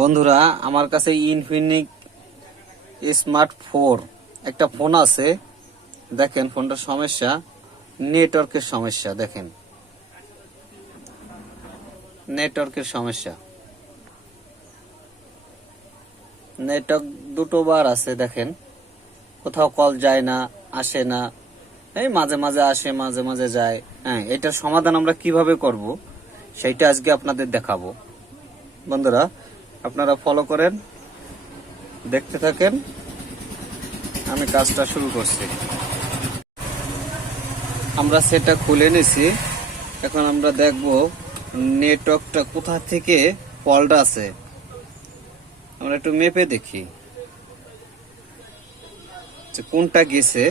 বন্ধুরা, আমার কাছে ইনফিনিক্স স্মার্ট 4 একটা ফোন আছে। দেখেন ফোনটার সমস্যা, নেটওয়ার্কের সমস্যা। দেখেন নেটওয়ার্কের সমস্যা, নেটওয়ার্ক দুটো বার আছে। দেখেন কোথাও কল যায় না, আসে না, এই মাঝে মাঝে আসে মাঝে মাঝে যায়। হ্যাঁ, এটার সমাধান আমরা কিভাবে করব সেইটা আজকে আপনাদের দেখাবো। বন্ধুরা, আপনারা ফলো করেন, দেখতে থাকেন, আমি কাজটা শুরু করছি। আমরা সেটা খুলে নিছি। এখন আমরা দেখব নেটওয়ার্কটা কোথা থেকে ফল্ট আছে। আমরা একটু মেপে দেখি যে কোনটা গেছে,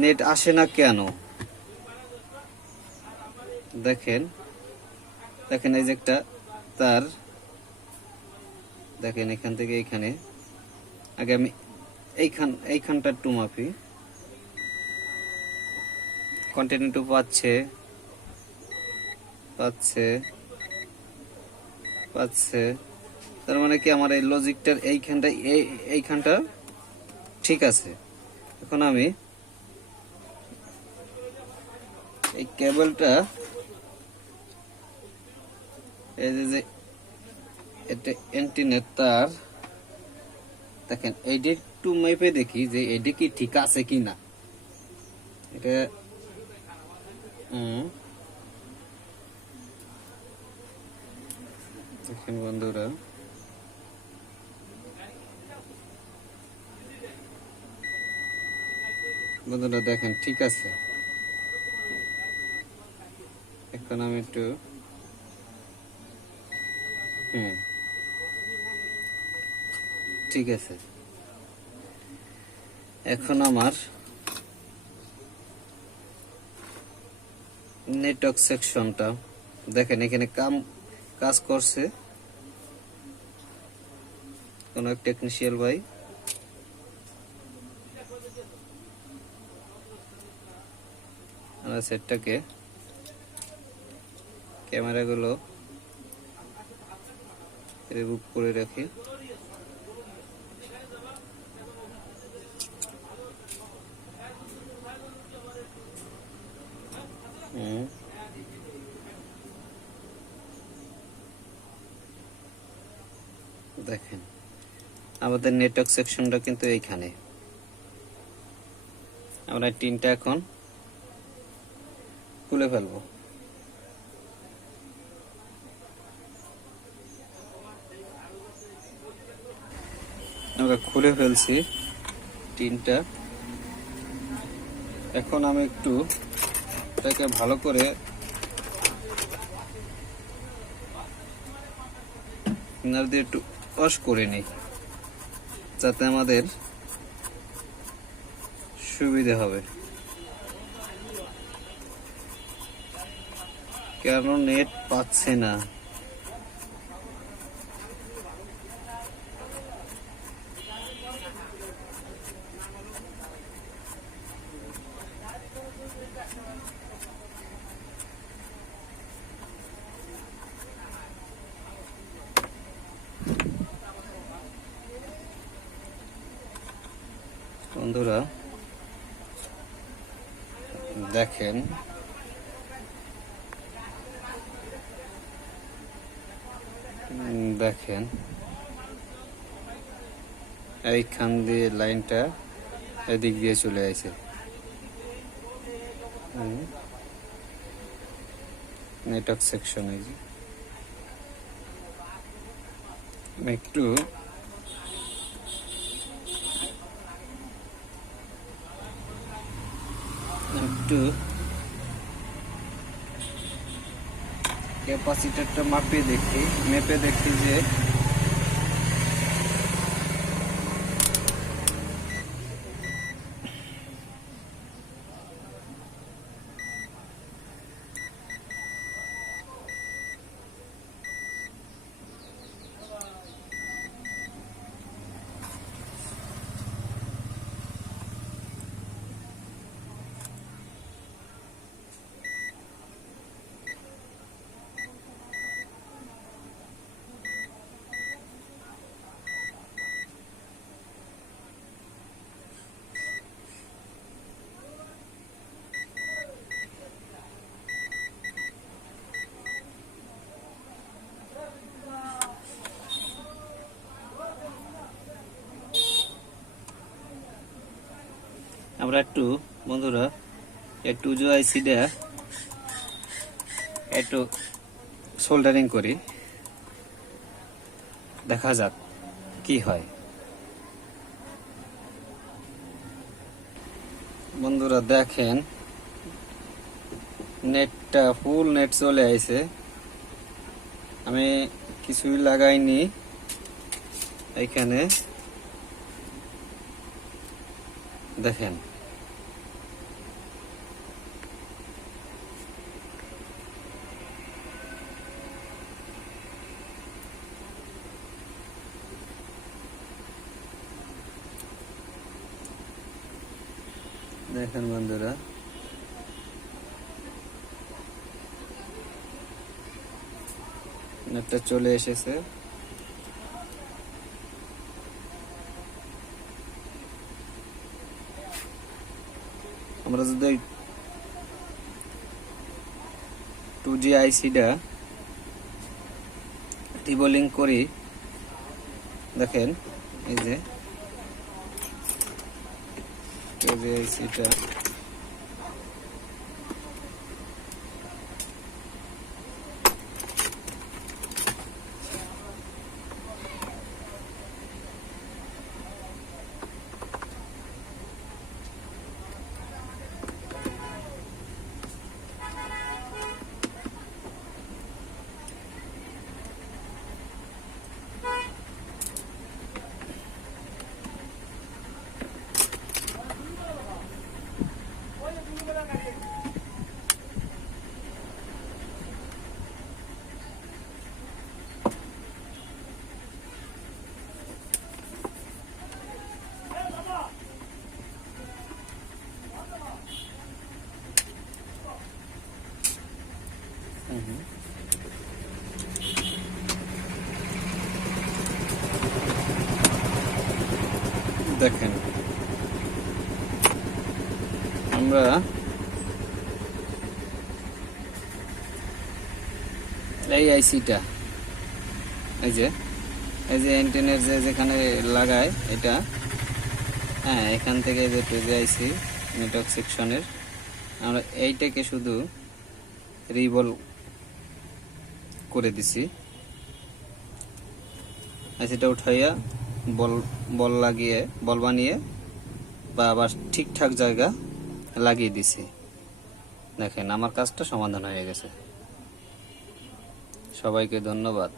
নেট আসে না কেন। দেখেন দেখেন এই যে একটা তার, দেখেন এখান থেকে এইখানে। আগে আমি এইখানটা একটু মাপি। কন্টিনিউ পাচ্ছে পাচ্ছে পাচ্ছে, তার মানে কি আমার এই লজিকটার এইখানটা ঠিক আছে। এখন আমি এই কেবলটা, এই যে এটা অ্যান্টেনার তার, দেখেন এইটা একটু মেপে দেখি যে এইটা কি ঠিক আছে কি না। এটা দেখেন বন্ধুরা, দেখেন ঠিক আছে। এখন আমি একটু ঠিক আছে। এখন আমার নেটওয়ার্ক সেকশনটা দেখেন, এখানে কাজ করছে কোন এক টেকনিশিয়াল ভাই। আমরা সেটটাকে, ক্যামেরাগুলো রিমুভ করে রাখি। দেখেন আমাদের নেটওয়ার্ক সেকশনটা কিন্তু এইখানে। আমরা টিনটা এখন খুলে ফেলবো। আমরা খুলে ফেলছি টিনটা। এখন আমি একটু এটাকে ভালো করে ফিঙ্গার দিয়ে একটু ওয়াশ করে নিই, যাতে আমাদের সুবিধা হবে। কেন নেট পাচ্ছে না? বন্ধুরা দেখেন, দেখেন এইখান দিয়ে লাইনটা এদিক দিয়ে চলে আসে। নেটওয়ার্ক সেকশন এই যে একটু ক্যাপাসিটরটা মেপে দেখি যে আমরা একটু বন্ধুরা একটু আইসিটা একটু সোল্ডারিং করি, দেখা যাক কি হয়। বন্ধুরা দেখেন নেটটা ফুল নেট চলে আইছে, আমি কিছুই লাগাইনি এইখানে, দেখেন দেখেন বন্ধুরা নেটটা চলে এসেছে। আমরা যদি 2G আইসিটা টিবোলিং করি, দেখেন এই যে 2G আইসিটা দেখেন আমরা এই আইসিটা এই যে অ্যান্টেনার যেখানে লাগায় এটা, হ্যাঁ এখান থেকে যে 2G আইসি নেটওয়ার্ক সেকশনের আমরা এইটাকে শুধু রিবল করে দিছি, আইসিটা উঠাইয়া বল লাগিয়ে বল বানিয়ে বা আবার ঠিকঠাক জায়গা লাগিয়ে দিছি। দেখেন আমার কাজটা সমাধান হয়ে গেছে। সবাইকে ধন্যবাদ।